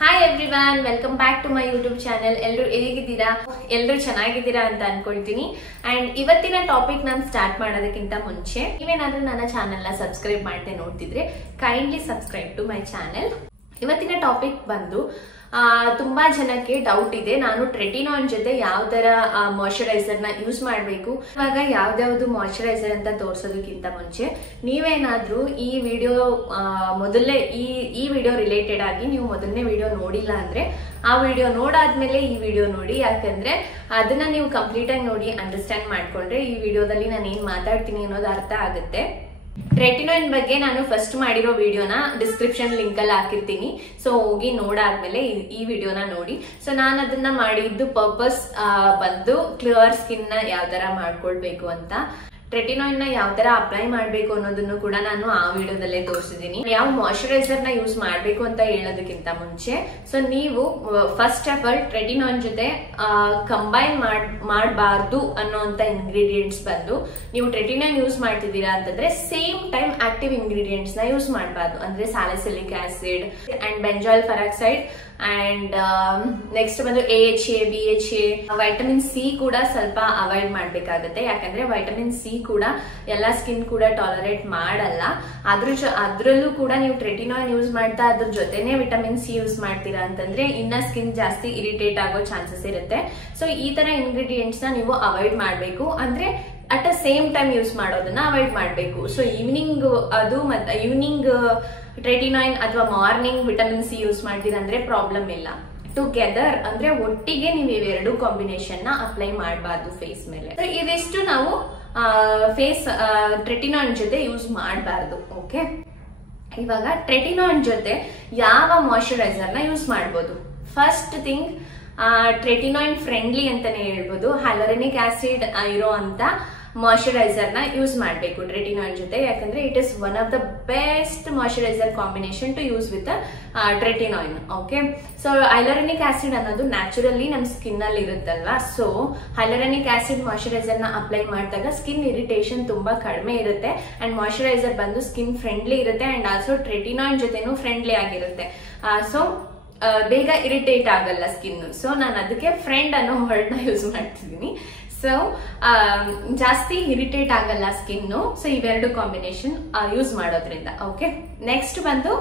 Hi everyone, welcome back to my YouTube channel. ಎಲ್ಲರೂ ಹೇಗಿದ್ದೀರಾ? ಎಲ್ಲರೂ ಚೆನ್ನಾಗಿದ್ದೀರಾ ಅಂತ ಅನ್ಕೊಳ್ತೀನಿ. ಅಂಡ್ ಇವತ್ತಿನ ಟಾಪಿಕ್ ನಾನು ಸ್ಟಾರ್ಟ್ ಮಾಡೋದಕ್ಕಿಂತ ಮುಂಚೆ ನೀವೇನಾದ್ರೂ ನನ್ನ ಚಾನೆಲ್ ನ ಸಬ್ಸ್ಕ್ರೈಬ್ ಮಾಡದೆ ನೋಡ್ತಿದ್ರೆ kindly subscribe to my channel. ಇವತ್ತಿನ ಟಾಪಿಕ್ ಬಂದು ತುಂಬಾ ಜನಕ್ಕೆ ಡೌಟ್ ಇದೆ, ನಾನು ಟ್ರೆಟಿನಾಯ್ನ್ ಜೊತೆ ಯಾವ ತರ ಮಾಯಶ್ಚರೈಸರ್ ನ ಯೂಸ್ ಮಾಡಬೇಕು. ಇವಾಗ ಯಾವ್ದಾವ್ದು ಮಾಯಶ್ಚರೈಸರ್ ಅಂತ ತೋರ್ಸೋದಕ್ಕಿಂತ ಮುಂಚೆ ನೀವೇನಾದ್ರೂ ಈ ವಿಡಿಯೋ ಮೊದಲೇ ಈ ವಿಡಿಯೋ ರಿಲೇಟೆಡ್ ಆಗಿ ನೀವು ಮೊದಲನೇ ವಿಡಿಯೋ ನೋಡಿಲ್ಲ ಅಂದ್ರೆ ಆ ವಿಡಿಯೋ ನೋಡಾದ್ಮೇಲೆ ಈ ವಿಡಿಯೋ ನೋಡಿ. ಯಾಕಂದ್ರೆ ಅದನ್ನ ನೀವು ಕಂಪ್ಲೀಟ್ ಆಗಿ ನೋಡಿ ಅಂಡರ್ಸ್ಟ್ಯಾಂಡ್ ಮಾಡ್ಕೊಂಡ್ರೆ ಈ ವಿಡಿಯೋದಲ್ಲಿ ನಾನು ಏನ್ ಮಾತಾಡ್ತೀನಿ ಅನ್ನೋದು ಅರ್ಥ ಆಗುತ್ತೆ. ಟ್ರೆಟಿನಾಯ್ನ್ ಬಗ್ಗೆ ನಾನು ಫಸ್ಟ್ ಮಾಡಿರೋ ವಿಡಿಯೋನ ಡಿಸ್ಕ್ರಿಪ್ಷನ್ ಲಿಂಕ್ ಅಲ್ಲಿ ಹಾಕಿರ್ತೀನಿ. ಸೊ ಹೋಗಿ ನೋಡಾದ್ಮೇಲೆ ಈ ವಿಡಿಯೋನ ನೋಡಿ. ಸೊ ನಾನು ಅದನ್ನ ಮಾಡಿದ್ದು ಪರ್ಪಸ್ ಬಂದು ಕ್ಲಿಯರ್ ಸ್ಕಿನ್ ನ ಯಾವ ತರ ಮಾಡ್ಕೊಳ್ಬೇಕು ಅಂತ, ಟ್ರೆಟಿನಾಯ್ನ್ ನ ಯಾವ ತರ ಅಪ್ಲೈ ಮಾಡ್ಬೇಕು ಅನ್ನೋದನ್ನು ಕೂಡ ನಾನು ಆ ವಿಡಿಯೋದಲ್ಲೇ ತೋರಿಸಿದೀನಿ. ಯಾವ ಮಾಯಶ್ಚರೈಸರ್ ನ ಯೂಸ್ ಮಾಡ್ಬೇಕು ಅಂತ ಹೇಳೋದಕ್ಕಿಂತ ಮುಂಚೆ ಸೊ ನೀವು ಫಸ್ಟ್ ಆಫ್ ಆಲ್ ಟ್ರೆಟಿನಾಯ್ನ್ ಜೊತೆ ಕಂಬೈನ್ ಮಾಡಬಾರ್ದು ಅನ್ನೋಂತ ಇಂಗ್ರೀಡಿಯೆಂಟ್ಸ್ ಬಂದು, ನೀವು ಟ್ರೆಟಿನಾಯ್ನ್ ಯೂಸ್ ಮಾಡ್ತಿದ್ದೀರಾ ಅಂತಂದ್ರೆ ಸೇಮ್ ಟೈಮ್ ಆಕ್ಟಿವ್ ಇಂಗ್ರೀಡಿಯೆಂಟ್ಸ್ ನ ಯೂಸ್ ಮಾಡಬಾರ್ದು. ಅಂದ್ರೆ salicylic acid and benzoyl peroxide and next ಬಂದು AHA, BHA, ವೈಟಮಿನ್ ಸಿ ಕೂಡ ಸ್ವಲ್ಪ ಅವಾಯ್ಡ್ ಮಾಡ್ಬೇಕಾಗತ್ತೆ. ಯಾಕಂದ್ರೆ ವೈಟಮಿನ್ ಸಿ ಕೂಡ ಎಲ್ಲಾ ಸ್ಕಿನ್ ಕೂಡ ಟಾಲರೇಟ್ ಮಾಡಲ್ಲ. ಅದ್ರಲ್ಲೂ ಕೂಡ ನೀವು ಟ್ರೆಟಿನಾಯ್ನ್ ಯೂಸ್ ಮಾಡ್ತಾ ಅದ್ರ ಜೊತೆನೆ ವಿಟಮಿನ್ ಸಿ ಯೂಸ್ ಮಾಡ್ತೀರಾ ಅಂತಂದ್ರೆ ಇನ್ನ ಸ್ಕಿನ್ ಜಾಸ್ತಿ ಇರಿಟೇಟ್ ಆಗೋ ಚಾನ್ಸಸ್ ಇರುತ್ತೆ. ಸೊ ಈ ತರ ಇಂಗ್ರೀಡಿಯೆಂಟ್ಸ್ ನ ನೀವು ಅವಾಯ್ಡ್ ಮಾಡ್ಬೇಕು. ಅಂದ್ರೆ at a same time use ಮಾಡೋದನ್ನ ಅವಾಯ್ಡ್ ಮಾಡ್ಬೇಕು. ಸೊ ಈವ್ನಿಂಗ್ ಅದು ಮತ್ತೆ ಈವ್ನಿಂಗ್ ಟ್ರೆಟಿನಾಯ್ನ್ ಅಥವಾ ಮಾರ್ನಿಂಗ್ ವಿಟಮಿನ್ ಸಿ ಯೂಸ್ ಮಾಡ್ತೀರಾ ಅಂದ್ರೆ ಪ್ರಾಬ್ಲಮ್ ಇಲ್ಲ. ಟುಗೆದರ್ ಅಂದ್ರೆ ಒಟ್ಟಿಗೆ ನೀವು ಇವೆರಡು ಕಾಂಬಿನೇಷನ್ ನ ಅಪ್ಲೈ ಮಾಡಬಾರ್ದು ಫೇಸ್ ಮೇಲೆ. ಇದಿಷ್ಟು ನಾವು ಫೇಸ್ ಟ್ರೆಟಿನಾಯ್ನ್ ಜೊತೆ ಯೂಸ್ ಮಾಡಬಾರ್ದು. ಓಕೆ, ಇವಾಗ ಟ್ರೆಟಿನಾಯ್ನ್ ಜೊತೆ ಯಾವ ಮಾಯಶ್ಚರೈಸರ್ ನ ಯೂಸ್ ಮಾಡಬಹುದು? ಫಸ್ಟ್ ಥಿಂಗ್, ಟ್ರೆಟಿನಾಯ್ನ್ ಫ್ರೆಂಡ್ಲಿ ಅಂತಾನೆ ಹೇಳ್ಬೋದು. ಹ್ಯಾಲುರಾನಿಕ್ ಆಸಿಡ್ ಇರೋ ಅಂತ ಮಾಯಶ್ಚರೈಸರ್ ನ ಯೂಸ್ ಮಾಡಬೇಕು ಟ್ರೆಟಿನಾಯ್ನ್ ಜೊತೆ. ಯಾಕಂದ್ರೆ it is one of the best moisturiser combination to use with tretinoin. Okay, so hyaluronic acid ಅನ್ನೋದು ನ್ಯಾಚುರಲಿ ನಮ್ ಸ್ಕಿನ್ ಅಲ್ಲಿ ಇರುತ್ತಲ್ವಾ. ಸೊ ಹ್ಯಾಲುರಾನಿಕ್ ಆಸಿಡ್ ಮಾಯಶ್ಚರೈಸರ್ ನ ಅಪ್ಲೈ ಮಾಡಿದಾಗ ಸ್ಕಿನ್ ಇರಿಟೇಷನ್ ತುಂಬಾ ಕಡಿಮೆ ಇರುತ್ತೆ ಅಂಡ್ ಮಾಯಶ್ಚರೈಸರ್ ಬಂದು ಸ್ಕಿನ್ ಫ್ರೆಂಡ್ಲಿ ಇರುತ್ತೆ ಅಂಡ್ ಆಲ್ಸೋ ಟ್ರೆಟಿನಾಯ್ನ್ ಜೊತೆನೂ ಫ್ರೆಂಡ್ಲಿ ಆಗಿರುತ್ತೆ. ಸೊ ಬೇಗ ಇರಿಟೇಟ್ ಆಗಲ್ಲ ಸ್ಕಿನ್. ಸೊ ನಾನು ಅದಕ್ಕೆ ಫ್ರೆಂಡ್ ಅನ್ನೋ ವರ್ಡ್ ನ ಯೂಸ್ ಮಾಡ್ತಿದ್ದೀನಿ. ಸೊ ಜಾಸ್ತಿ ಇರಿಟೇಟ್ ಆಗಲ್ಲ ಸ್ಕಿನ್. ಸೊ ಇವೆರಡು ಕಾಂಬಿನೇಷನ್ ಯೂಸ್ ಮಾಡೋದ್ರಿಂದ. ಓಕೆ, ನೆಕ್ಸ್ಟ್ ಬಂದು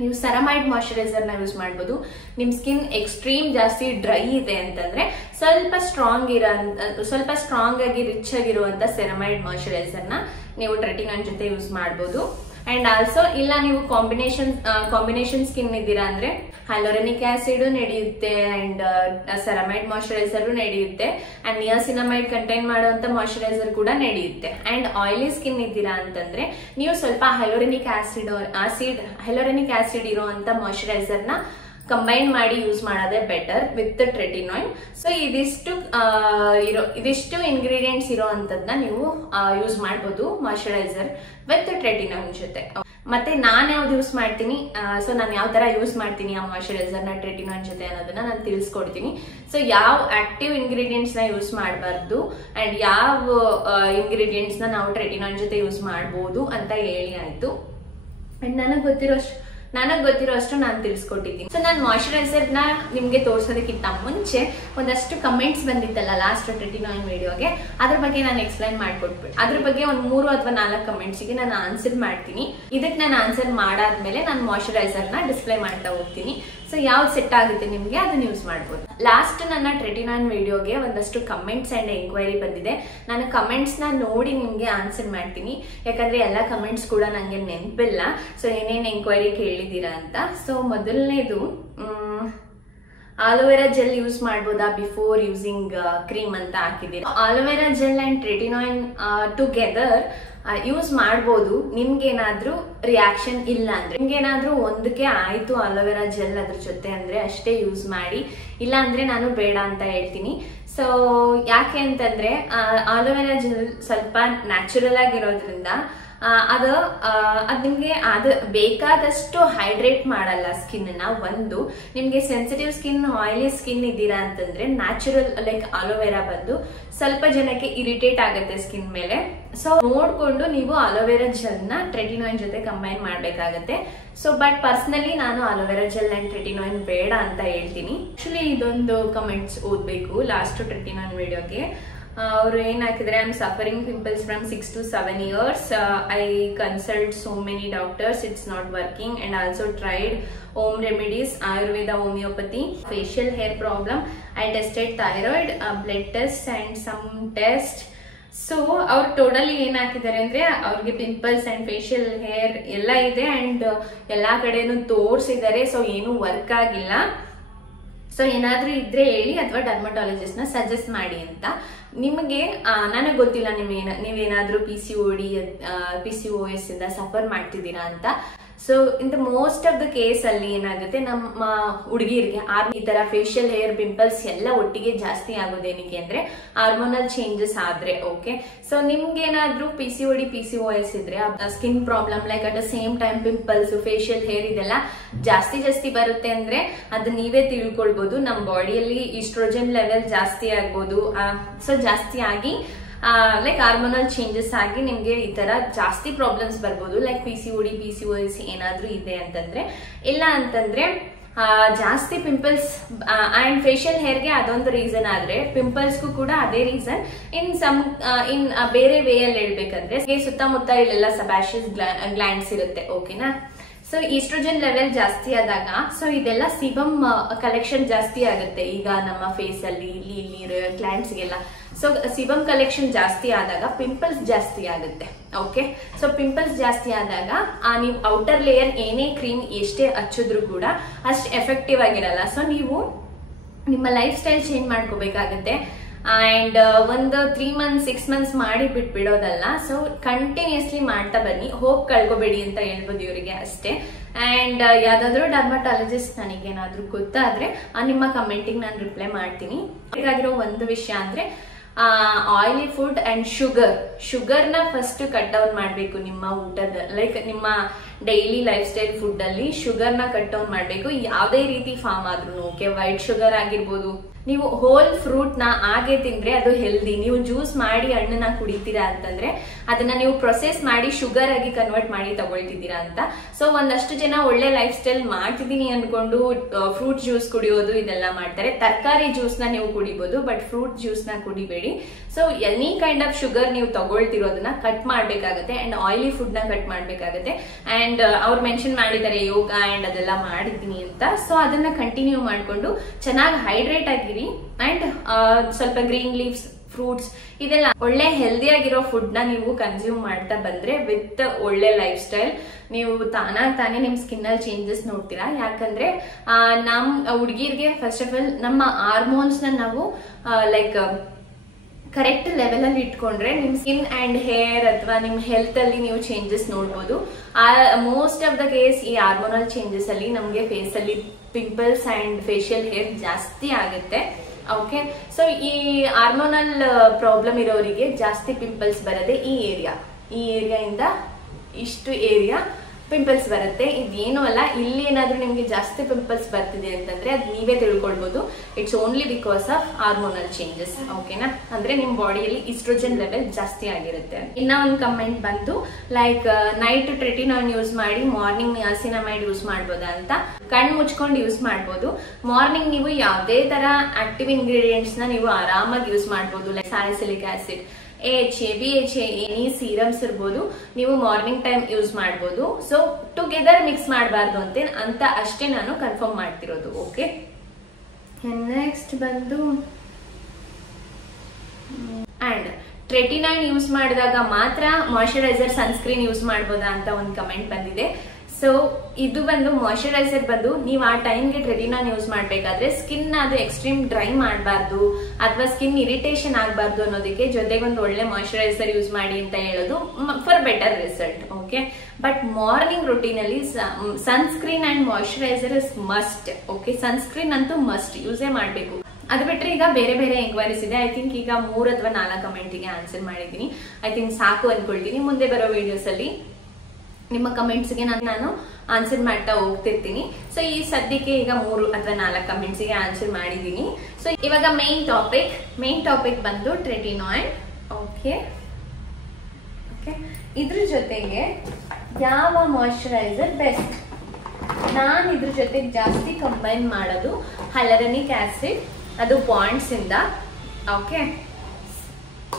ನೀವು ಸೆರಮೈಡ್ ಮಾಯಶ್ಚರೈಸರ್ ನ ಯೂಸ್ ಮಾಡಬಹುದು. ನಿಮ್ ಸ್ಕಿನ್ ಎಕ್ಸ್ಟ್ರೀಮ್ ಜಾಸ್ತಿ ಡ್ರೈ ಇದೆ ಅಂತಂದ್ರೆ ಸ್ವಲ್ಪ ಸ್ಟ್ರಾಂಗ್ ಆಗಿ ರಿಚ್ ಆಗಿರುವಂತ ಸೆರಮೈಡ್ ಮಾಯಶ್ಚರೈಸರ್ ನ ನೀವು ಟ್ರೆಟಿನಾಯ್ನ್ ಜೊತೆ ಯೂಸ್ ಮಾಡಬಹುದು. ಅಂಡ್ ಆಲ್ಸೋ ಇಲ್ಲ ನೀವು ಕಾಂಬಿನೇಷನ್ ಸ್ಕಿನ್ ಇದ್ದೀರಾ ಅಂದ್ರೆ ಹ್ಯಾಲುರಾನಿಕ್ ಆಸಿಡ್ ನಡೆಯುತ್ತೆ ಅಂಡ್ ಸೆರಮೈಡ್ ಮಾಯಶ್ಚರೈಸರ್ ನಡೆಯುತ್ತೆ ಅಂಡ್ ನಿಯಾಸಿನಮೈಡ್ ಕಂಟೈನ್ ಮಾಡುವಂತ ಮಾಯಶ್ಚರೈಸರ್ ಕೂಡ ನಡೆಯುತ್ತೆ. ಅಂಡ್ ಆಯಿಲಿ ಸ್ಕಿನ್ ಇದ್ದೀರಾ ಅಂತಂದ್ರೆ ನೀವು ಸ್ವಲ್ಪ ಹ್ಯಾಲುರಾನಿಕ್ ಆಸಿಡ್ ಇರುವಂತ ಮಾಯಶ್ಚರೈಸರ್ ನ ಕಂಬೈನ್ ಮಾಡಿ ಯೂಸ್ ಮಾಡೋದೇ ಬೆಟರ್ ವಿತ್ ಟ್ರೆಟಿನಾಯ್ನ್. ಸೊ ಇದಿಷ್ಟು ಇಂಗ್ರೀಡಿಯೆಂಟ್ಸ್ ಇರೋ ಅಂತದ್ನ ನೀವು ಯೂಸ್ ಮಾಡಬಹುದು ಮಾಯಶ್ಚರೈಸರ್ ವಿತ್ ಟ್ರೆಟಿನಾಯ್ನ್ ಜೊತೆ. ಮತ್ತೆ ನಾನ್ ಯಾವ್ದು ಯೂಸ್ ಮಾಡ್ತೀನಿ, ಸೊ ನಾನು ಯಾವ ತರ ಯೂಸ್ ಮಾಡ್ತೀನಿ ಆ ಮಾಯಶ್ಚರೈಸರ್ ನ ಟ್ರೆಟಿನಾಯ್ನ್ ಜೊತೆ ಅನ್ನೋದನ್ನ ನಾನು ತಿಳಿಸ್ಕೊಡ್ತೀನಿ. ಸೊ ಯಾವ ಆಕ್ಟಿವ್ ಇಂಗ್ರೀಡಿಯೆಂಟ್ಸ್ ನ ಯೂಸ್ ಮಾಡಬಾರ್ದು ಅಂಡ್ ಯಾವ ಇಂಗ್ರೀಡಿಯೆಂಟ್ಸ್ ನ ನಾವು ಟ್ರೆಟಿನಾಯ್ನ್ ಜೊತೆ ಯೂಸ್ ಮಾಡಬಹುದು ಅಂತ ಹೇಳಿ ಆಯ್ತು. ಅಂಡ್ ನನಗ್ ಗೊತ್ತಿರೋ ಅಷ್ಟು ನಾನು ತಿಳಿಸ್ಕೊಟ್ಟಿದ್ದೀನಿ. ಸೊ ನಾನು ಮಾಯಶ್ಚರೈಸರ್ ನ ನಿಮ್ಗೆ ತೋರ್ಸೋದಕ್ಕಿಂತ ಮುಂಚೆ ಒಂದಷ್ಟು ಕಮೆಂಟ್ಸ್ ಬಂದಿತ್ತಲ್ಲ ಲಾಸ್ಟ್ ಟ್ರೆಟಿನಾಯ್ನ್ ವಿಡಿಯೋಗೆ, ಅದ್ರ ಬಗ್ಗೆ ನಾನು ಎಕ್ಸ್ಪ್ಲೈನ್ ಮಾಡ್ಕೊಟ್ಬಿಟ್ಟು ಅದ್ರ ಬಗ್ಗೆ ಒಂದು 3 ಅಥವಾ 4 ಕಮೆಂಟ್ಸ್ ಗೆ ನಾನು ಆನ್ಸರ್ ಮಾಡ್ತೀನಿ. ಇದಕ್ಕೆ ನಾನು ಆನ್ಸರ್ ಮಾಡಾದ್ಮೇಲೆ ನಾನು ಮಾಯಶ್ಚರೈಸರ್ ನ ಡಿಸ್ಪ್ಲೇ ಮಾಡ್ತಾ ಹೋಗ್ತೀನಿ. ಸೊ ಯಾವ್ದು ಸೆಟ್ ಆಗುತ್ತೆ ನಿಮ್ಗೆ ಅದನ್ನ ಯೂಸ್ ಮಾಡ್ಬೋದು. ಲಾಸ್ಟ್ ನನ್ನ ಟ್ರೆಟಿನಾಯ್ನ್ ವಿಡಿಯೋಗೆ ಒಂದಷ್ಟು ಕಮೆಂಟ್ಸ್ ಅಂಡ್ ಎಂಕ್ವೈರಿ ಬಂದಿದೆ. ನಾನು ಕಮೆಂಟ್ಸ್ ನ ನೋಡಿ ನಿಮ್ಗೆ ಆನ್ಸರ್ ಮಾಡ್ತೀನಿ. ಯಾಕಂದ್ರೆ ಎಲ್ಲಾ ಕಮೆಂಟ್ಸ್ ಕೂಡ ನಂಗೆ ನೆನಪಿಲ್ಲ. ಸೊ ಏನೇನ್ ಎಂಕ್ವೈರಿ ಕೇಳಿದೀರಾ ಅಂತ. ಸೊ ಮೊದಲನೇದು, ಆಲೋವೆರಾ ಜೆಲ್ ಯೂಸ್ ಮಾಡ್ಬೋದಾ ಬಿಫೋರ್ ಯೂಸಿಂಗ್ ಕ್ರೀಮ್ ಅಂತ ಹಾಕಿದೀರಿ. Aloe vera gel and tretinoin together use ಮಾಡ್ಬೋದು. ನಿಮ್ಗೇನಾದ್ರೂ ರಿಯಾಕ್ಷನ್ ಇಲ್ಲ ಅಂದ್ರೆ, ನಿಮ್ಗೇನಾದ್ರೂ ಒಂದಕ್ಕೆ ಆಯ್ತು ಆಲೋವೆರಾ ಜೆಲ್ ಅದ್ರ ಜೊತೆ ಅಂದ್ರೆ ಅಷ್ಟೇ ಯೂಸ್ ಮಾಡಿ, ಇಲ್ಲ ಅಂದ್ರೆ ನಾನು ಬೇಡ ಅಂತ ಹೇಳ್ತೀನಿ. ಸೊ ಯಾಕೆ ಅಂತಂದ್ರೆ ಆಲೋವೆರಾ ಜೆಲ್ ಸ್ವಲ್ಪ ನ್ಯಾಚುರಲ್ ಆಗಿರೋದ್ರಿಂದ ಅದು ನಿಮ್ಗೆ ಅದು ಬೇಕಾದಷ್ಟು ಹೈಡ್ರೇಟ್ ಮಾಡಲ್ಲ ಸ್ಕಿನ್ ನ. ಒಂದು ನಿಮ್ಗೆ ಸೆನ್ಸಿಟಿವ್ ಸ್ಕಿನ್, ಆಯಿಲಿ ಸ್ಕಿನ್ ಇದ್ದೀರಾ ಅಂತಂದ್ರೆ ನ್ಯಾಚುರಲ್ ಲೈಕ್ ಅಲೋವೆರಾ ಬಂದು ಸ್ವಲ್ಪ ಜನಕ್ಕೆ ಇರಿಟೇಟ್ ಆಗುತ್ತೆ ಸ್ಕಿನ್ ಮೇಲೆ. ಸೊ ನೋಡ್ಕೊಂಡು ನೀವು ಅಲೋವೆರಾ ಜೆಲ್ ನ ಟ್ರೆಟಿನಾಯಿನ್ ಜೊತೆ ಕಂಬೈನ್ ಮಾಡ್ಬೇಕಾಗತ್ತೆ. ಸೊ ಬಟ್ ಪರ್ಸನಲಿ ನಾನು ಅಲೋವೆರಾ ಜೆಲ್ ಅಂಡ್ ಟ್ರೆಟಿನಾಯಿನ್ ಬೇಡ ಅಂತ ಹೇಳ್ತೀನಿ. ಆಕ್ಚುಲಿ ಇದೊಂದು ಕಮೆಂಟ್ಸ್ ಓದ್ಬೇಕು ಲಾಸ್ಟ್ ಟ್ರೆಟಿನಾಯಿನ್ ವಿಡಿಯೋಗೆ. ಅವರು ಏನ್ ಹಾಕಿದ್ರೆ, I am suffering pimples from 6 to 7 years. I consult so many doctors, it's not working, and also tried home remedies, Ayurveda, homeopathy, facial hair problem. I tested thyroid, blood test and some test. So ಅವ್ರು totally ಏನ್ ಹಾಕಿದ್ದಾರೆ ಅಂದ್ರೆ ಅವ್ರಿಗೆ pimples and facial hair ಎಲ್ಲ ಇದೆ and ಎಲ್ಲಾ ಕಡೆನೂ ತೋರ್ಸಿದ್ದಾರೆ. So ಏನು ವರ್ಕ್ ಆಗಿಲ್ಲ. ಸೊ ಏನಾದ್ರೂ ಇದ್ರೆ ಹೇಳಿ ಅಥವಾ ಡರ್ಮಟಾಲಜಿಸ್ಟ್ ನ ಸಜೆಸ್ಟ್ ಮಾಡಿ ಅಂತ. ನಿಮಗೆ ನನಗೆ ಗೊತ್ತಿಲ್ಲ ನೀವೇನಾದ್ರೂ PCOS ಇಂದ ಸಫರ್ ಮಾಡ್ತಿದ್ದೀರಾ ಅಂತ. So in the most of the case ಅಲ್ಲಿ ಏನಾಗುತ್ತೆ, ನಮ್ಮ ಹುಡುಗಿರಿಗೆ ಈ ತರ ಫೇಶಿಯಲ್ ಹೇರ್ ಪಿಂಪಲ್ಸ್ ಎಲ್ಲ ಒಟ್ಟಿಗೆ ಜಾಸ್ತಿ ಆಗೋದೇನಕ್ಕೆ ಅಂದ್ರೆ ಹಾರ್ಮೋನಲ್ ಚೇಂಜಸ್ ಆದ್ರೆ. ಓಕೆ, ಸೊ ನಿಮ್ಗೆ ಏನಾದ್ರೂ PCOS ಇದ್ರೆ skin problem like at the same time pimples, facial hair ಇದೆಲ್ಲ ಜಾಸ್ತಿ ಬರುತ್ತೆ ಅಂದ್ರೆ ಅದು ನೀವೇ ತಿಳ್ಕೊಳ್ಬಹುದು. ನಮ್ಮ ಬಾಡಿಯಲ್ಲಿ ಈಸ್ಟ್ರೋಜನ್ ಲೆವೆಲ್ ಜಾಸ್ತಿ ಆಗ್ಬೋದು. ಸೊ ಜಾಸ್ತಿ ಆಗಿ ಲೈಕ್ ಹಾರ್ಮೋನಲ್ ಚೇಂಜಸ್ ಆಗಿ ನಿಮ್ಗೆ ಈ ತರ ಜಾಸ್ತಿ ಪ್ರಾಬ್ಲಮ್ಸ್ ಬರ್ಬೋದು. ಲೈಕ್ PCOS ಏನಾದ್ರೂ ಇದೆ ಅಂತಂದ್ರೆ, ಇಲ್ಲ ಅಂತಂದ್ರೆ ಜಾಸ್ತಿ ಪಿಂಪಲ್ಸ್ ಅಂಡ್ ಫೇಶಿಯಲ್ ಹೇರ್ಗೆ ಅದೊಂದು ರೀಸನ್ ಆದ್ರೆ ಪಿಂಪಲ್ಸ್ಗೂ ಕೂಡ ಅದೇ ರೀಸನ್. ಇನ್ ಬೇರೆ ವೇ ಅಲ್ಲಿ ಹೇಳ್ಬೇಕಂದ್ರೆ ಸುತ್ತಮುತ್ತ ಇಲ್ಲೆಲ್ಲ ಸಬಾಷಿಯಸ್ ಗ್ಲ್ಯಾಂಡ್ಸ್ ಇರುತ್ತೆ. ಓಕೆನಾ. ಸೊ ಈಸ್ಟ್ರೋಜನ್ ಲೆವೆಲ್ ಜಾಸ್ತಿ ಆದಾಗ ಸೊ ಇದೆಲ್ಲ ಸಿಬಮ್ ಕಲೆಕ್ಷನ್ ಜಾಸ್ತಿ ಆಗುತ್ತೆ. ಈಗ ನಮ್ಮ ಫೇಸ್ ಅಲ್ಲಿ ಇಲ್ಲಿ ಗ್ಲ್ಯಾಂಡ್ಸ್ ಗೆಲ್ಲ ಸೊ ಸಿಬಮ್ ಕಲೆಕ್ಷನ್ ಜಾಸ್ತಿ ಆದಾಗ ಪಿಂಪಲ್ಸ್ ಜಾಸ್ತಿ ಆಗುತ್ತೆ. ಓಕೆ, ಸೊ ಪಿಂಪಲ್ಸ್ ಜಾಸ್ತಿ ಆದಾಗ ನೀವು ಔಟರ್ ಲೇಯರ್ ಏನೇ ಕ್ರೀಮ್ ಎಷ್ಟೇ ಹಚ್ಚಿದ್ರು ಕೂಡ ಅಷ್ಟು ಎಫೆಕ್ಟಿವ್ ಆಗಿರಲ್ಲ. ಸೊ ನೀವು ನಿಮ್ಮ ಲೈಫ್ ಸ್ಟೈಲ್ ಚೇಂಜ್ ಮಾಡ್ಕೋಬೇಕಾಗತ್ತೆ. ಅಂಡ್ ಒಂದು 3 months 6 months ಮಾಡಿ ಬಿಟ್ಬಿಡೋದಲ್ಲ. ಸೊ ಕಂಟಿನ್ಯೂಸ್ಲಿ ಮಾಡ್ತಾ ಬನ್ನಿ, ಹೋಪ್ ಕಳ್ಕೊಬೇಡಿ ಅಂತ ಹೇಳ್ಬೋದು ಇವರಿಗೆ ಅಷ್ಟೇ. ಅಂಡ್ ಯಾವ್ದಾದ್ರು ಡರ್ಮಟಾಲಜಿಸ್ಟ್ ನನಗೇನಾದ್ರೂ ಗೊತ್ತಾದ್ರೆ ನಿಮ್ಮ ಕಮೆಂಟಿಗೆ ನಾನು ರಿಪ್ಲೈ ಮಾಡ್ತೀನಿ. ಬೇಕಾಗಿರೋ ಒಂದು ವಿಷಯ ಅಂದ್ರೆ ಆಯಿಲಿ ಫುಡ್ ಅಂಡ್ ಶುಗರ್ನ ಫಸ್ಟ್ ಕಟ್ ಡೌನ್ ಮಾಡಬೇಕು. ನಿಮ್ಮ ಊಟದ ಲೈಕ್ ನಿಮ್ಮ ಡೈಲಿ ಲೈಫ್ ಸ್ಟೈಲ್ ಫುಡ್ ಅಲ್ಲಿ ಶುಗರ್ನ ಕಟ್ ಡೌನ್ ಮಾಡಬೇಕು. ಯಾವುದೇ ರೀತಿ ಫಾರ್ಮ್ ಆದ್ರೂ ಓಕೆ, ವೈಟ್ ಶುಗರ್ ಆಗಿರ್ಬೋದು. ನೀವು ಹೋಲ್ ಫ್ರೂಟ್ ನ ಹಾಗೆ ತಿಂದ್ರೆ ಅದು ಹೆಲ್ದಿ. ನೀವು ಜ್ಯೂಸ್ ಮಾಡಿ ಹಣ್ಣನ್ನ ಕುಡಿತೀರಾ ಅಂತಂದ್ರೆ ಅದನ್ನ ನೀವು ಪ್ರೊಸೆಸ್ ಮಾಡಿ ಶುಗರ್ ಆಗಿ ಕನ್ವರ್ಟ್ ಮಾಡಿ ತಗೊಳ್ತಿದ್ದೀರಾ ಅಂತ. ಸೊ ಒಂದಷ್ಟು ಜನ ಒಳ್ಳೆ ಲೈಫ್ ಸ್ಟೈಲ್ ಮಾಡ್ತಿದ್ದೀನಿ ಅನ್ಕೊಂಡು ಫ್ರೂಟ್ ಜ್ಯೂಸ್ ಕುಡಿಯೋದು ಇದೆಲ್ಲ ಮಾಡ್ತಾರೆ. ತರಕಾರಿ ಜ್ಯೂಸ್ ನ ನೀವು ಕುಡಿಬಹುದು, ಬಟ್ ಫ್ರೂಟ್ ಜ್ಯೂಸ್ ನ ಕುಡಿಬೇಡಿ. So any kind of sugar ನೀವು ತಗೊಳ್ತಿರೋದನ್ನ ಕಟ್ ಮಾಡ್ಬೇಕಾಗತ್ತೆ ಅಂಡ್ ಆಯಿಲಿ ಫುಡ್ ನ ಕಟ್ ಮಾಡ್ಬೇಕಾಗತ್ತೆ. ಅಂಡ್ ಅವ್ರು ಮೆನ್ಷನ್ ಮಾಡಿದ್ದಾರೆ ಯೋಗ ಅಂಡ್ ಅದೆಲ್ಲ ಮಾಡಿದ್ದೀನಿ ಅಂತ. ಸೊ ಅದನ್ನ ಕಂಟಿನ್ಯೂ ಮಾಡ್ಕೊಂಡು ಚೆನ್ನಾಗಿ ಹೈಡ್ರೇಟ್ ಆಗಿರಿ ಅಂಡ್ ಸ್ವಲ್ಪ ಗ್ರೀನ್ ಲೀವ್ಸ್, ಫ್ರೂಟ್ಸ್ ಇದೆಲ್ಲ ಒಳ್ಳೆ ಹೆಲ್ದಿ ಆಗಿರೋ ಫುಡ್ ನ ನೀವು ಕನ್ಸ್ಯೂಮ್ ಮಾಡ್ತಾ ಬಂದ್ರೆ ವಿತ್ ಒಳ್ಳೆ ಲೈಫ್ ಸ್ಟೈಲ್ ನೀವು ತಾನೇ ನಿಮ್ ಸ್ಕಿನ್ ಅಲ್ಲಿ ಚೇಂಜಸ್ ನೋಡ್ತೀರಾ. ಯಾಕಂದ್ರೆ ನಮ್ ಹುಡುಗಿರ್ಗೆ ಫಸ್ಟ್ ಆಫ್ ಆಲ್ ನಮ್ಮ ಹಾರ್ಮೋನ್ಸ್ ನ ನಾವು ಲೈಕ್ ಕರೆಕ್ಟ್ ಲೆವೆಲ್ ಅಲ್ಲಿ ಇಟ್ಕೊಂಡ್ರೆ ನಿಮ್ ಸ್ಕಿನ್ ಅಂಡ್ ಹೇರ್ ಅಥವಾ ನಿಮ್ ಹೆಲ್ತ್ ಅಲ್ಲಿ ನೀವು ಚೇಂಜಸ್ ನೋಡ್ಬೋದು. ಮೋಸ್ಟ್ ಆಫ್ ದ ಕೇಸ್ ಈ ಹಾರ್ಮೋನಲ್ ಚೇಂಜಸ್ ಅಲ್ಲಿ ನಮ್ಗೆ ಫೇಸ್ ಅಲ್ಲಿ ಪಿಂಪಲ್ಸ್ ಅಂಡ್ ಫೇಶಿಯಲ್ ಹೇರ್ ಜಾಸ್ತಿ ಆಗುತ್ತೆ. ಓಕೆ, ಸೊ ಈ ಹಾರ್ಮೋನಲ್ ಪ್ರಾಬ್ಲಮ್ ಇರೋರಿಗೆ ಜಾಸ್ತಿ ಪಿಂಪಲ್ಸ್ ಬರದೆ ಈ ಏರಿಯಾಯಿಂದ ಇಷ್ಟು ಏರಿಯಾ ಪಿಂಪಲ್ಸ್ ಬರುತ್ತೆ. ಇದೇನು ಅಲ್ಲ, ಇಲ್ಲಿ ಏನಾದ್ರೂ ನಿಮ್ಗೆ ಜಾಸ್ತಿ ಪಿಂಪಲ್ಸ್ ಬರ್ತಿದೆ ಅಂತಂದ್ರೆ ಅದ್ ನೀವೇ ತಿಳ್ಕೊಳ್ಬಹುದು. It's only because of hormonal changes. ಓಕೆನಾ, ಅಂದ್ರೆ ನಿಮ್ ಬಾಡಿಯಲ್ಲಿ ಈಸ್ಟ್ರೋಜನ್ ಲೆವೆಲ್ ಜಾಸ್ತಿ ಆಗಿರುತ್ತೆ. ಇನ್ನ ಒಂದು ಕಮೆಂಟ್ ಬಂತು ಲೈಕ್ ನೈಟ್ ಟ್ರೆಟಿನಾಯಿನ್ ಯೂಸ್ ಮಾಡಿ ಮಾರ್ನಿಂಗ್ ನಿಯಾಸಿನಮೈಡ್ ಯೂಸ್ ಮಾಡ್ಬೋದಾ ಅಂತ. ಕಣ್ ಮುಚ್ಕೊಂಡು ಯೂಸ್ ಮಾಡ್ಬೋದು. ಮಾರ್ನಿಂಗ್ ನೀವು ಯಾವುದೇ ತರ ಆಕ್ಟಿವ್ ಇಂಗ್ರೀಡಿಯೆಂಟ್ಸ್ ನ ನೀವು ಆರಾಮಾಗಿ ಯೂಸ್ ಮಾಡ್ಬೋದು. Like salicylic acid, AHA, BHA any serums ಇರ್ಬೋದು, ನೀವು ಮಾರ್ನಿಂಗ್ ಟೈಮ್ ಯೂಸ್ ಮಾಡ್ಬೋದು. ಸೊ ಟುಗೆದರ್ ಮಿಕ್ಸ್ ಮಾಡಬಾರ್ದು ಅಂತ ಅಷ್ಟೇ ನಾನು ಕನ್ಫರ್ಮ್ ಮಾಡ್ತಿರೋದು. ಓಕೆ, ನೆಕ್ಸ್ಟ್ ಬಂದು ಅಂಡ್ ಟ್ರೆಟಿನಾಯಿನ್ ಯೂಸ್ ಮಾಡಿದಾಗ ಮಾತ್ರ ಮಾಯಿಶ್ಚರೈಸರ್ ಸನ್ಸ್ಕ್ರೀನ್ ಯೂಸ್ ಮಾಡ್ಬೋದಾ ಅಂತ ಒಂದು ಕಮೆಂಟ್ ಬಂದಿದೆ. ಸೊ ಇದು ಬಂದು ಮಾಯಿಶ್ಚರೈಸರ್ ಬಂದು ನೀವು ಆ ಟೈಮ್ಗೆ ಟ್ರೆಟಿನಾಯಿನ್ ಯೂಸ್ ಮಾಡ್ಬೇಕಾದ್ರೆ ಸ್ಕಿನ್ ಅದು ಎಕ್ಸ್ಟ್ರೀಮ್ ಡ್ರೈ ಮಾಡಬಾರ್ದು ಅಥವಾ ಸ್ಕಿನ್ ಇರಿಟೇಷನ್ ಆಗಬಾರ್ದು ಅನ್ನೋದಕ್ಕೆ ಜೊತೆಗೊಂದು ಒಳ್ಳೆ ಮಾಯಿಶ್ಚರೈಸರ್ ಯೂಸ್ ಮಾಡಿ ಅಂತ ಹೇಳೋದು for better result. Okay, but morning routine ಅಲ್ಲಿ sunscreen and moisturiser is must. Okay, sunscreen ಅಂತೂ ಮಸ್ಟ್ ಯೂಸೇ ಮಾಡಬೇಕು. ಅದು ಬಿಟ್ರೆ ಈಗ ಬೇರೆ ಬೇರೆ ಎಂಕ್ವೈರೀಸ್ ಇದೆ. ಐ ಥಿಂಕ್ ಈಗ 3 ಅಥವಾ 4 ಕಮೆಂಟಿಗೆ ಆನ್ಸರ್ ಮಾಡಿದೀನಿ. ಐ ಥಿಂಕ್ ಸಾಕು ಅನ್ಕೊಳ್ತೀನಿ. ಮುಂದೆ ಬರೋ ವಿಡಿಯೋಸ್ ಅಲ್ಲಿ ನಿಮ್ಮ ಕಮೆಂಟ್ಸ್ಗೆ ನಾನು ಆನ್ಸರ್ ಮಾಡ್ತಾ ಹೋಗ್ತಿರ್ತೀನಿ. ಸೊ ಈ ಸದ್ಯಕ್ಕೆ ಈಗ 3 ಅಥವಾ 4 ಕಮೆಂಟ್ಸ್ಗೆ ಆನ್ಸರ್ ಮಾಡಿದೀನಿ. ಸೊ ಇವಾಗ ಮೇನ್ ಟಾಪಿಕ್ ಬಂದು ಟ್ರೆಟಿನಾಯ್ಡ್. ಓಕೆ, ಇದ್ರ ಜೊತೆಗೆ ಯಾವ ಮಾಯಿಶ್ಚರೈಸರ್ ಬೆಸ್ಟ್? ನಾನು ಇದ್ರ ಜೊತೆಗೆ ಜಾಸ್ತಿ ಕಂಬೈನ್ ಮಾಡೋದು ಹೈಲುರಾನಿಕ್ ಆಸಿಡ್, ಅದು ಪಾಯಿಂಟ್ಸ್ ಇಂದ. ಓಕೆ,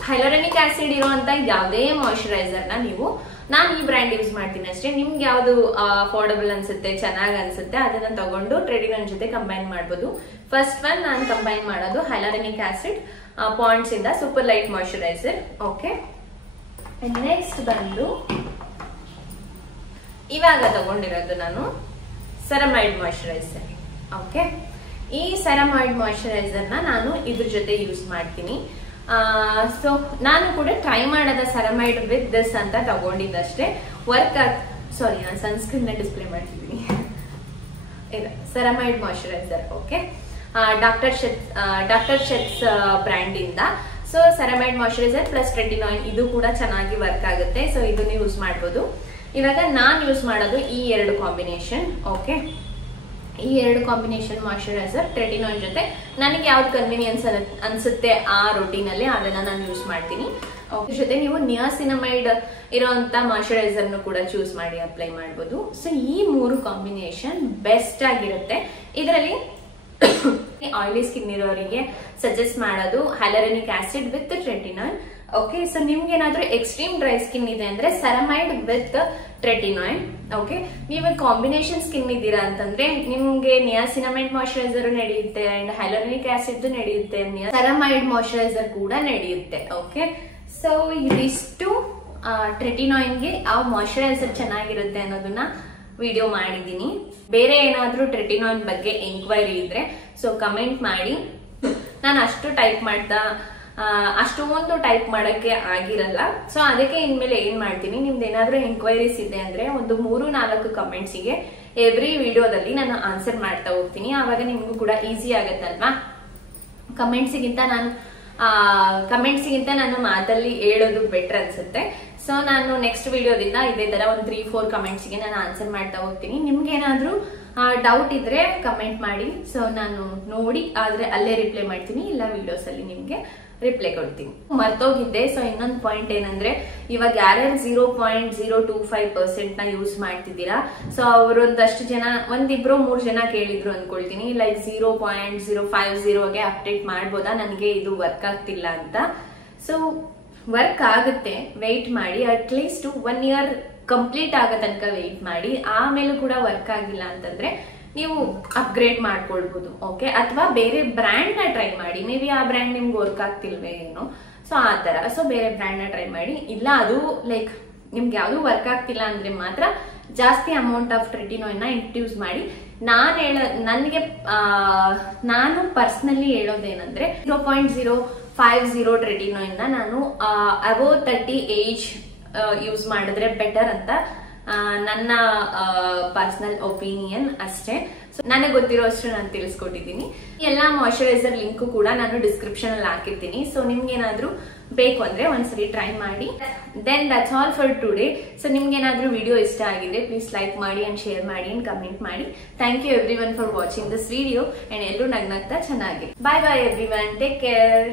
ಹೈಲುರಾನಿಕ್ ಆಸಿಡ್ ಇರುವಂತ ಯಾವುದೇ ಮಾಯಿಶ್ಚರೈಸರ್ನ ನಾನು ಈ ಬ್ರ್ಯಾಂಡ್ ಯೂಸ್ ಮಾಡ್ತೀನಿ ಅಷ್ಟೇ. ನಿಮ್ಗೆ ಯಾವ್ದು ಅಫೋರ್ಡಬಲ್ ಅನ್ಸುತ್ತೆ, ಚೆನ್ನಾಗಿ ಅನ್ಸುತ್ತೆ ಅದನ್ನ ತಗೊಂಡು ಟ್ರೆಟಿನಾಯ್ಡ್ ಜೊತೆ ಕಂಬೈನ್ ಮಾಡ್ಬೋದು. ಫಸ್ಟ್ ಒನ್ ನಾನು ಕಂಬೈನ್ ಮಾಡೋದು ಹೈಲುರಾನಿಕ್ ಆಸಿಡ್ ಪಾಯಿಂಟ್ಸ್ ಇಂದ super light moisturiser. Okay, next ಬಂದು ಇವಾಗ ತಗೊಂಡಿರೋದು ನಾನು ಸೆರಮೈಡ್ ಮಾಯಿಶ್ಚರೈಸರ್. ಓಕೆ, ಈ ಸೆರಮೈಡ್ ಮಾಯಿಶ್ಚರೈಸರ್ ನಾನು ಇದ್ರ ಜೊತೆ ಯೂಸ್ ಮಾಡ್ತೀನಿ. ಸೊ ನಾನು ಕೂಡ ಟ್ರೈ ಮಾಡೋದ ಸೆರಮೈಡ್ ವಿತ್ ದಿಸ್ ಅಂತ ತಗೊಂಡಿದ್ದಷ್ಟೇ. ಸಾರಿ, ನಾನು ಸನ್ಸ್ಕ್ರೀನ್ ಡಿಸ್ಪ್ಲೇ ಮಾಡ್ತಿದ್ದೀನಿ. ಇದು ಸೆರಮೈಡ್ ಮಾಯಿಶ್ಚರೈಸರ್. ಓಕೆ, ಡಾಕ್ಟರ್ ಶೆಟ್ಸ್ ಬ್ರ್ಯಾಂಡ್ ಇಂದ. ಸೊ ಸೆರಮೈಡ್ ಮಾಯಿಶ್ಚರೈಸರ್ ಪ್ಲಸ್ ಟ್ರೆಟಿನಾಯ್ಡ್ ಇದು ಕೂಡ ಚೆನ್ನಾಗಿ ವರ್ಕ್ ಆಗುತ್ತೆ. ಸೊ ಇದನ್ನ ಯೂಸ್ ಮಾಡ್ಬೋದು. ಇವಾಗ ನಾನು ಯೂಸ್ ಮಾಡೋದು ಈ 2 ಕಾಂಬಿನೇಷನ್. ಓಕೆ, ಈ 2 ಕಾಂಬಿನೇಷನ್ ಮಾಯಿಶ್ಚರೈಸರ್ ಟ್ರೆಟಿನಾಯ್ಡ್ ಜೊತೆ ನನಗೆ ಯಾವ್ದು ಕನ್ವೀನಿಯನ್ಸ್ ಅನ್ಸುತ್ತೆ ಆ ರೊಟೀನ್ ಅಲ್ಲಿ ಅದನ್ನ ನಾನು ಯೂಸ್ ಮಾಡ್ತೀನಿ. ಜೊತೆ ನೀವು ನಿಯಾಸಿನಮೈಡ್ ಇರೋಂತ ಮಾಯಿಶ್ಚರೈಸರ್ ಕೂಡ ಚೂಸ್ ಮಾಡಿ ಅಪ್ಲೈ ಮಾಡಬಹುದು. ಸೊ ಈ 3 ಕಾಂಬಿನೇಷನ್ ಬೆಸ್ಟ್ ಆಗಿರುತ್ತೆ. ಇದರಲ್ಲಿ ಆಯಿಲಿ ಸ್ಕಿನ್ ಇರೋರಿಗೆ ಸಜೆಸ್ಟ್ ಮಾಡೋದು hyaluronic acid with ಟ್ರೆಟಿನಾಯ್ಡ್. Okay, so ನಿಮ್ಗೆ ಏನಾದ್ರೂ ಎಕ್ಸ್ಟ್ರೀಮ್ ಡ್ರೈ ಸ್ಕಿನ್ ಇದೆ ಅಂದ್ರೆ ಸೆರಮೈಡ್ ವಿತ್ ಟ್ರೆಟಿನಾಯ್ಡ್. ಓಕೆ, ನೀವು ಕಾಂಬಿನೇಷನ್ ಸ್ಕಿನ್ ಇದ್ದೀರಾ ಅಂತಂದ್ರೆ ನಿಮ್ಗೆ ನಿಯಾಸಿನಮೈಡ್ ಮಾಯಿಶ್ಚರೈಸರ್ ನಡೆಯುತ್ತೆ ಅಂಡ್ ಹೈಲುರಾನಿಕ್ ಆಸಿಡ್ ನಡೆಯುತ್ತೆ, ಸೆರಮೈಡ್ ಮಾಯಿಶ್ಚರೈಸರ್ ಕೂಡ ನಡೆಯುತ್ತೆ. ಓಕೆ, ಸೊ ಇದಿಷ್ಟು ಟ್ರೆಟಿನಾಯ್ಡ್ಗೆ ಯಾವ ಮಾಯಿಶ್ಚರೈಸರ್ ಚೆನ್ನಾಗಿರುತ್ತೆ ಅನ್ನೋದನ್ನ ವಿಡಿಯೋ ಮಾಡಿದೀನಿ. ಬೇರೆ ಏನಾದ್ರೂ ಟ್ರೆಟಿನಾಯ್ಡ್ ಬಗ್ಗೆ ಎಂಕ್ವೈರಿ ಇದ್ರೆ ಸೊ ಕಮೆಂಟ್ ಮಾಡಿ. ನಾನು ಅಷ್ಟೊಂದು ಟೈಪ್ ಮಾಡಕ್ಕೆ ಆಗಿರಲ್ಲ. ಸೊ ಅದಕ್ಕೆ ಇನ್ಮೇಲೆ ಏನ್ ಮಾಡ್ತೀನಿ, ನಿಮ್ದು ಏನಾದ್ರೂ ಎಂಕ್ವೈರೀಸ್ ಇದೆ ಅಂದ್ರೆ ಒಂದು 3-4 ಕಮೆಂಟ್ಸಿಗೆ ಎವ್ರಿ ವಿಡಿಯೋದಲ್ಲಿ ನಾನು ಆನ್ಸರ್ ಮಾಡ್ತಾ ಹೋಗ್ತೀನಿ. ಆವಾಗ ನಿಮ್ಗೂ ಕೂಡ ಈಸಿ ಆಗತ್ತಲ್ವಾ. ಕಮೆಂಟ್ಸಿಗಿಂತ ನಾನು ಮಾತಲ್ಲಿ ಹೇಳೋದು ಬೆಟರ್ ಅನ್ಸುತ್ತೆ. ಸೊ ನಾನು ನೆಕ್ಸ್ಟ್ ವಿಡಿಯೋದಿಂದ ಇದೇ ತರ ಒಂದು 3-4 ಕಮೆಂಟ್ಸ್ಗೆ ನಾನು ಆನ್ಸರ್ ಮಾಡ್ತಾ ಹೋಗ್ತೀನಿ. ನಿಮ್ಗೆ ಏನಾದ್ರೂ ಡೌಟ್ ಇದ್ರೆ ಕಮೆಂಟ್ ಮಾಡಿ. ಸೊ ನಾನು ನೋಡಿ ಆದ್ರೆ ಅಲ್ಲೇ ರಿಪ್ಲೈ ಮಾಡ್ತೀನಿ, ಇಲ್ಲ ವಿಡಿಯೋಸ್ ಅಲ್ಲಿ ನಿಮ್ಗೆ ರಿಪ್ಲೈ ಕೊಡ್ತೀನಿ. ಮರ್ತೋಗಿದ್ದೆ. ಸೊ ಇನ್ನೊಂದು ಪಾಯಿಂಟ್ ಏನಂದ್ರೆ, ಇವಾಗ ಯಾರ್ಯಾರು 0.025% ನ ಯೂಸ್ ಮಾಡ್ತಿದ್ದೀರಾ, ಸೊ ಅವರೊಂದಷ್ಟು ಜನ 1-2-3 ಜನ ಕೇಳಿದ್ರು ಅನ್ಕೊಳ್ತೀನಿ, ಲೈಕ್ 0.050ಗೆ ಅಪ್ಡೇಟ್ ಮಾಡ್ಬೋದಾ, ನನಗೆ ಇದು ವರ್ಕ್ ಆಗ್ತಿಲ್ಲ ಅಂತ. ಸೊ ವರ್ಕ್ ಆಗುತ್ತೆ, ವೆಯ್ಟ್ ಮಾಡಿ. ಅಟ್ಲೀಸ್ಟ್ 1 ಇಯರ್ ಕಂಪ್ಲೀಟ್ ಆಗೋ ತನಕ ವೆಯ್ಟ್ ಮಾಡಿ. ಆಮೇಲೂ ಕೂಡ ವರ್ಕ್ ಆಗಿಲ್ಲ ಅಂತಂದ್ರೆ ನೀವು ಅಪ್ಗ್ರೇಡ್ ಮಾಡ್ಕೊಳ್ಬಹುದು. ಓಕೆ, ಅಥವಾ ಬೇರೆ ಬ್ರ್ಯಾಂಡ್ ನ ಟ್ರೈ ಮಾಡಿ. ಮೇ ಬಿ ಆ ಬ್ರ್ಯಾಂಡ್ ನಿಮ್ಗೆ ವರ್ಕ್ ಆಗ್ತಿಲ್ವೇ ಏನೋ, ಸೊ ಆ ತರ. ಸೊ ಬೇರೆ ಬ್ರ್ಯಾಂಡ್ ನ ಟ್ರೈ ಮಾಡಿ. ಇಲ್ಲ ಅದು ಲೈಕ್ ನಿಮ್ಗೆ ಯಾವ್ದು ವರ್ಕ್ ಆಗ್ತಿಲ್ಲ ಅಂದ್ರೆ ಮಾತ್ರ ಜಾಸ್ತಿ ಅಮೌಂಟ್ ಆಫ್ ಟ್ರೆಟಿನಾಯ್ಡ್ ನ ಇಂಟ್ರೊಡ್ಯೂಸ್ ಮಾಡಿ. ನಾನು ಪರ್ಸನಲಿ ಹೇಳೋದೇನಂದ್ರೆ 0.050 ಟ್ರೆಟಿನಾಯ್ಡ್ ನ ನಾನು ಅಬೌವ್ 30 ಏಜ್ ಯೂಸ್ ಮಾಡಿದ್ರೆ ಬೆಟರ್ ಅಂತ ನನ್ನ ಪರ್ಸನಲ್ ಒಪಿನಿಯನ್ ಅಷ್ಟೇ. ಸೊ ನನಗೆ ಗೊತ್ತಿರೋ ಅಷ್ಟು ನಾನು ತಿಳಿಸ್ಕೊಟ್ಟಿದ್ದೀನಿ. ಎಲ್ಲಾ ಮಾಯಿಶ್ಚರೈಸರ್ ಲಿಂಕ್ ಕೂಡ ನಾನು ಡಿಸ್ಕ್ರಿಪ್ಷನ್ ಅಲ್ಲಿ ಹಾಕಿರ್ತೀನಿ. ಸೊ ನಿಮ್ಗೆ ಏನಾದ್ರೂ ಬೇಕು ಅಂದ್ರೆ ಒಂದ್ಸರಿ ಟ್ರೈ ಮಾಡಿ. Then that's all for today. So ನಿಮ್ಗೆ ಏನಾದ್ರೂ ವಿಡಿಯೋ ಇಷ್ಟ ಆಗಿದೆ ಪ್ಲೀಸ್ ಲೈಕ್ ಮಾಡಿ ಅಂಡ್ ಶೇರ್ ಮಾಡಿ ಅಂಡ್ ಕಮೆಂಟ್ ಮಾಡಿ. Thank you everyone for watching this video and ಎಲ್ಲರೂ ನಗ್ನಗ್ತಾ ಚೆನ್ನಾಗಿ. Bye bye everyone, take care.